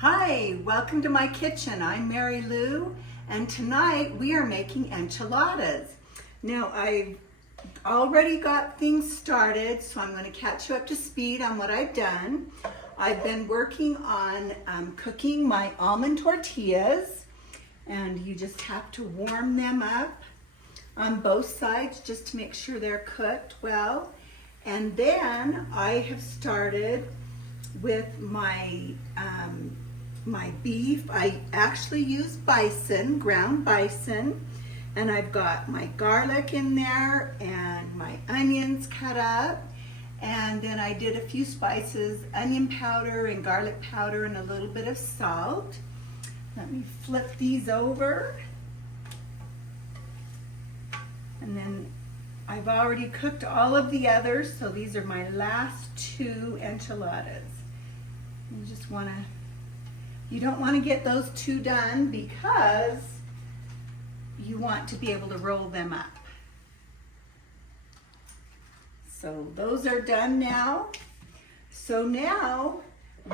Hi, welcome to my kitchen. I'm Mary Lou, and tonight we are making enchiladas. Now, I've already got things started, so I'm going to catch you up to speed on what I've done. I've been working on cooking my almond tortillas, and you just have to warm them up on both sides just to make sure they're cooked well. And then I have started with my my beef. I actually use bison, ground bison, and I've got my garlic in there and my onions cut up, and then I did a few spices, onion powder and garlic powder and a little bit of salt. Let me flip these over, and then I've already cooked all of the others, so these are my last two enchiladas. You don't want to get those two done because you want to be able to roll them up. So those are done now. So now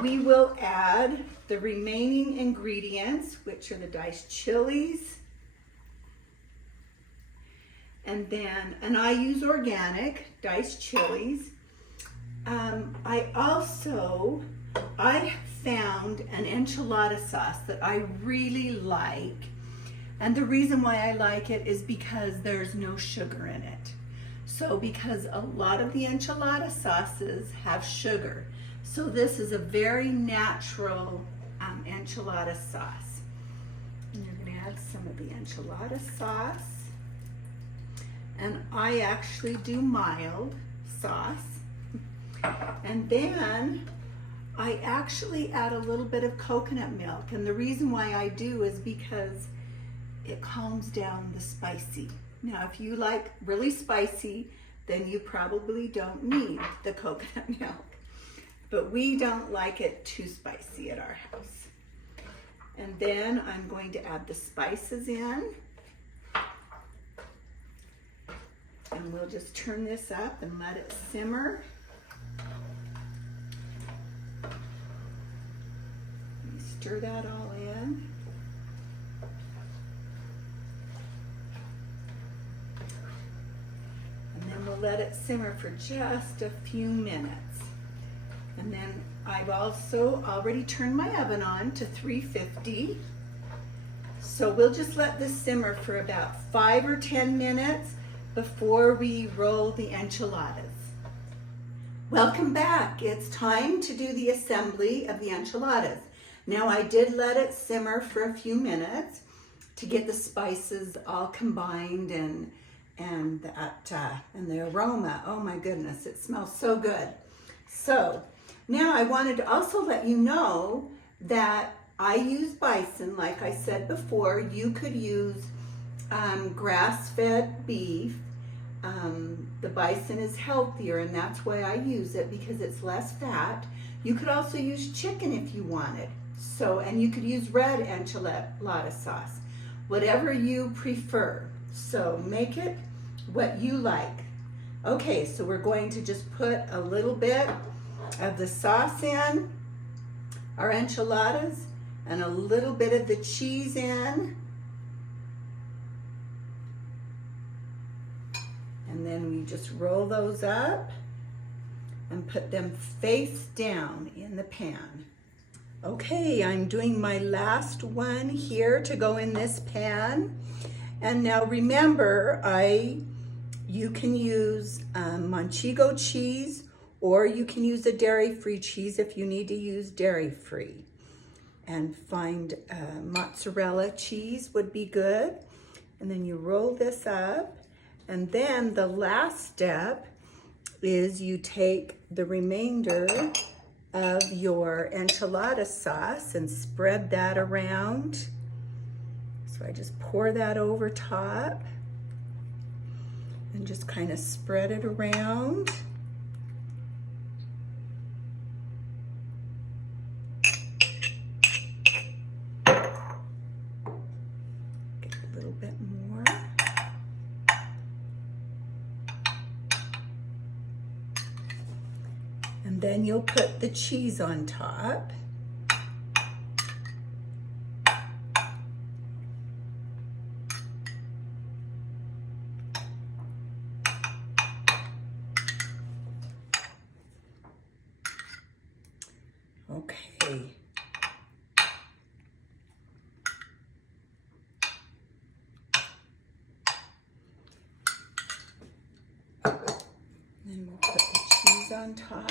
we will add the remaining ingredients, which are the diced chilies. And I use organic diced chilies. I found an enchilada sauce that I really like, and the reason why I like it is because there's no sugar in it. So because a lot of the enchilada sauces have sugar, so this is a very natural enchilada sauce. And you're going to add some of the enchilada sauce, and I actually do mild sauce, and then I actually add a little bit of coconut milk, and the reason why I do is because it calms down the spicy. Now, if you like really spicy, then you probably don't need the coconut milk, but we don't like it too spicy at our house. And then I'm going to add the spices in, and we'll just turn this up and let it simmer. Stir that all in. And then we'll let it simmer for just a few minutes. And then I've also already turned my oven on to 350. So we'll just let this simmer for about 5 or 10 minutes before we roll the enchiladas. Welcome back. It's time to do the assembly of the enchiladas. Now, I did let it simmer for a few minutes to get the spices all combined and the aroma. Oh my goodness, it smells so good. So now I wanted to also let you know that I use bison. Like I said before, you could use grass-fed beef. The bison is healthier, and that's why I use it, because it's less fat. You could also use chicken if you wanted. So, and you could use red enchilada sauce, whatever you prefer. So make it what you like. Okay, so we're going to just put a little bit of the sauce in our enchiladas and a little bit of the cheese in. And then we just roll those up and put them face down in the pan. Okay, I'm doing my last one here to go in this pan. And now remember, you can use Manchego cheese, or you can use a dairy-free cheese if you need to use dairy-free. And find mozzarella cheese would be good. And then you roll this up. And then the last step is you take the remainder of your enchilada sauce and spread that around. So I just pour that over top and just kind of spread it around. Get a little bit more. And then you'll put the cheese on top. Okay. Then we'll put the cheese on top.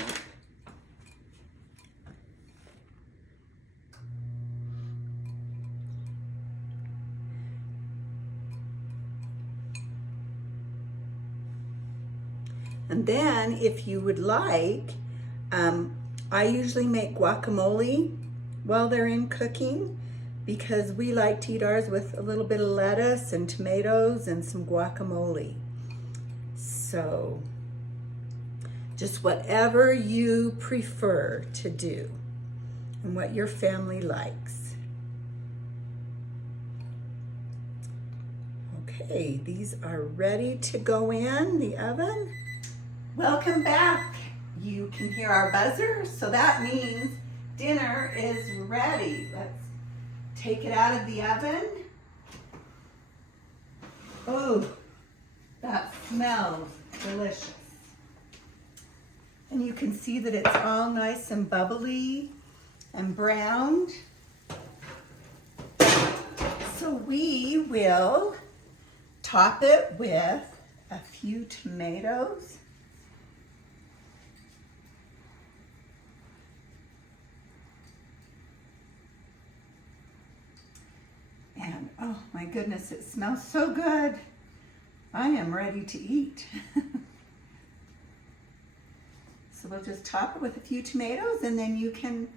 And then if you would like, I usually make guacamole while they're in cooking because we like to eat ours with a little bit of lettuce and tomatoes and some guacamole. So just whatever you prefer to do and what your family likes. Okay, these are ready to go in the oven. Welcome back. You can hear our buzzer, so that means dinner is ready. Let's take it out of the oven. Oh, that smells delicious. And you can see that it's all nice and bubbly and browned. So we will top it with a few tomatoes. And oh my goodness, it smells so good. I am ready to eat. So we'll just top it with a few tomatoes, and then you can,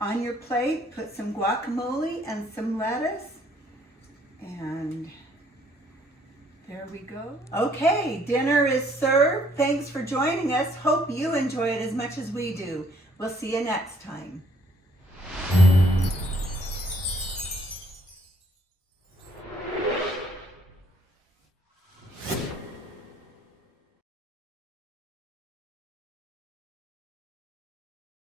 on your plate, put some guacamole and some lettuce. And there we go. Okay, dinner is served. Thanks for joining us. Hope you enjoy it as much as we do. We'll see you next time.